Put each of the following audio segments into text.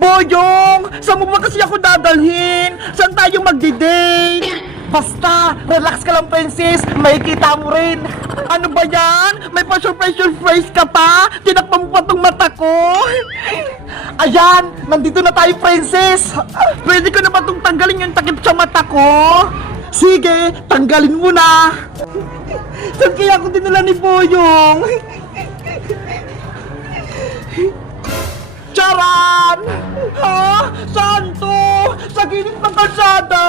Boyong! Saan mo ba kasi ako dadalhin? Saan tayo magdi-date? Basta, relax ka lang, princess. Makikita mo rin. Ano ba yan? May pa-surprise ka pa? Tinakpan mo pa tong mata ko? Ayan, nandito na tayo, princess. Pwede ko na ba itong tanggalin yung takip sa mata ko? Sige, tanggalin mo na. Saan kaya ako dinala ni Boyong? Charan! Ha? Saan to? Sa gilid ng kalsada?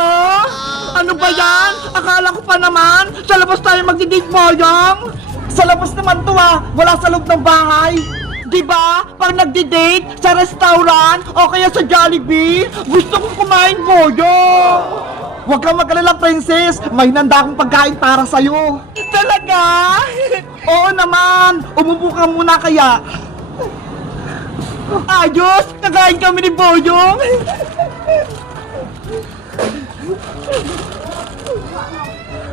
Ano ba yan? Akala ko pa naman, sa labas tayo magdi-date, Boyong. Sa labas naman to wala sa loob ng bahay. Diba? Pag nagdi-date sa restaurant o kaya sa Jollibee, gusto kong kumain, Boyong. Huwag kang mag-alala, princess. May hinanda akong pagkain para sa'yo. Talaga? Oo naman. Umupo ka muna kaya. Ayos! Nakain kami ni Boyong!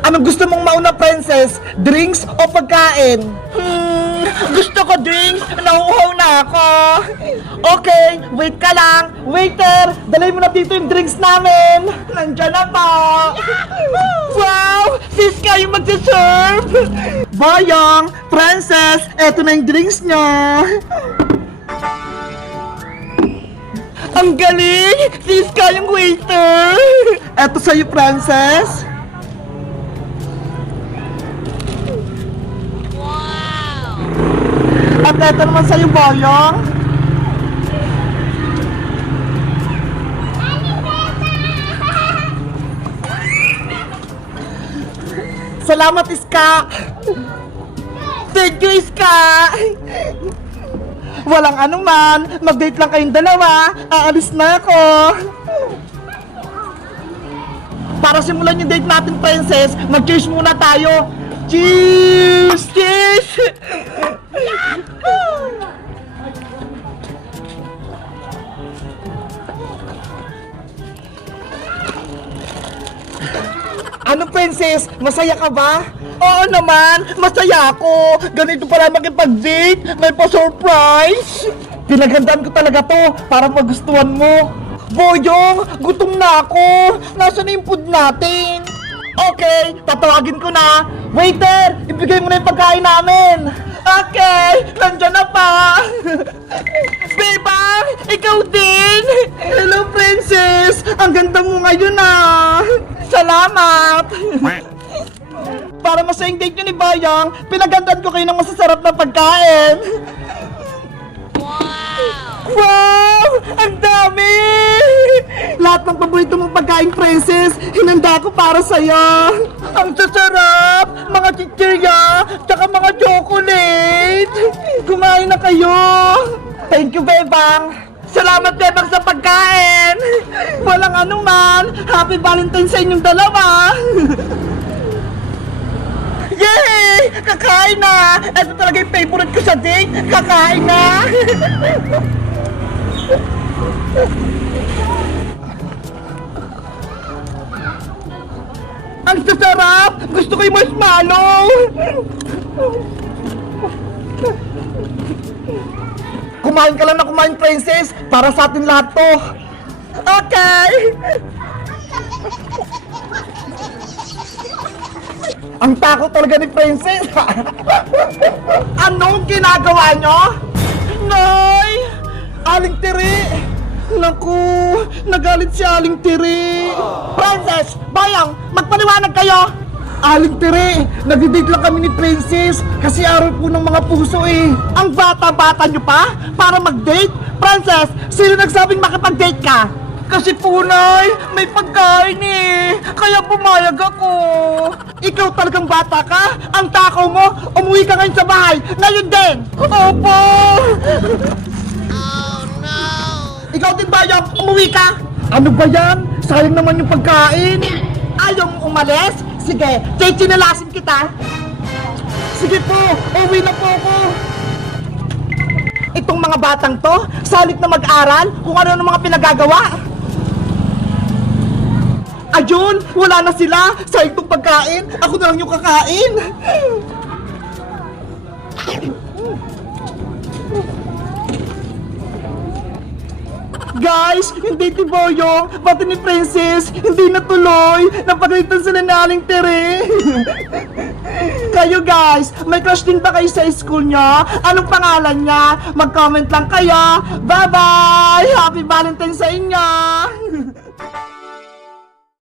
Anong gusto mong mauna, princess? Drinks o pagkain? Gusto ko drinks! Nauuhaw na ako! Okay, wait ka lang! Waiter! Dalay mo na dito yung drinks namin! Nandiyan na po! Wow! Sis kayo magsaserve! Boyong! Princess! Eto na yung drinks niya! Ang galing! Sis kayong waiter! Eto sa'yo, princess! Wow! At eto naman sa'yo, Boyong! Salamat, Iska! Thank you, Iska! Walang anuman, mag-date lang kayong dalawa, aalis na ako. Para simulan yung date natin, princess, mag-cheers muna tayo. Cheers! Cheers! Ano, princess? Masaya ka ba? Oo naman, masaya ako. Ganito pala makipag-date, may pa-surprise. Pinaghandaan ko talaga to para magustuhan mo. Boyong, gutom na ako. Nasaan na yung food natin? Okay, tatawagin ko na. Waiter, ibigay mo na yung pagkain namin. Okay, nandyan na pa. Bebang, ikaw din. Hello, princess. Ang ganda mo ngayon Salamat. Para masayang date nyo ni Bayang, pinagandaan ko kayo ng masasarap na pagkain. Wow! Ang dami! Lahat ng paborito mong pagkain, princess, hinanda ko para sa'yo. Ang sasarap! Mga chichirya, tsaka mga chocolate! Kumain na kayo! Thank you, Bebang! Salamat, Bebang, sa pagkain! Walang anuman! Happy Valentine's sa inyong dalawa! Yay! Kakain na! Ito talaga yung favorite ko sa date! Kakain na! Ang sasarap! Gusto ko yung marshmallow! Kumain ka lang na kumain, princess! Para sa atin lahat to! Okay! Ang takot talaga ni princess! Anong ginagawa nyo? Nay! Aling Tiri! Naku! Nagalit si Aling Tiri! Princess! Bayang! Magpaliwanag kayo! Aling Tiri! Nag-date lang kami ni princess kasi araw po ng mga puso Ang bata-bata nyo pa? Para mag-date? Princess! Sino nagsabing makipag-date ka? Kasi po, Nay, may pagkain kaya pumayag ako. Ikaw talagang bata ka? Ang takaw mo? Umuwi ka ngayon sa bahay. Ngayon din. Opo. Oh, no. Ikaw din, Bayang. Umuwi ka. Ano ba yan? Sayang naman yung pagkain. Ayaw mong umalis? Sige, chichinalasin kita. Sige po, uwi na po ako. Itong mga batang to, salit na mag-aral kung ano ng mga pinagagawa. Ayun, wala na sila. Sa itong pagkain, ako na lang yung kakain. Guys, hindi ti Boyong, pati ni Princess, hindi natuloy. Napagalitan sila ni Aling Tere. Kayo guys, may crush din ba kayo sa school nyo? Anong pangalan niya? Mag-comment lang kayo. Bye-bye! Happy Valentine sa inyo!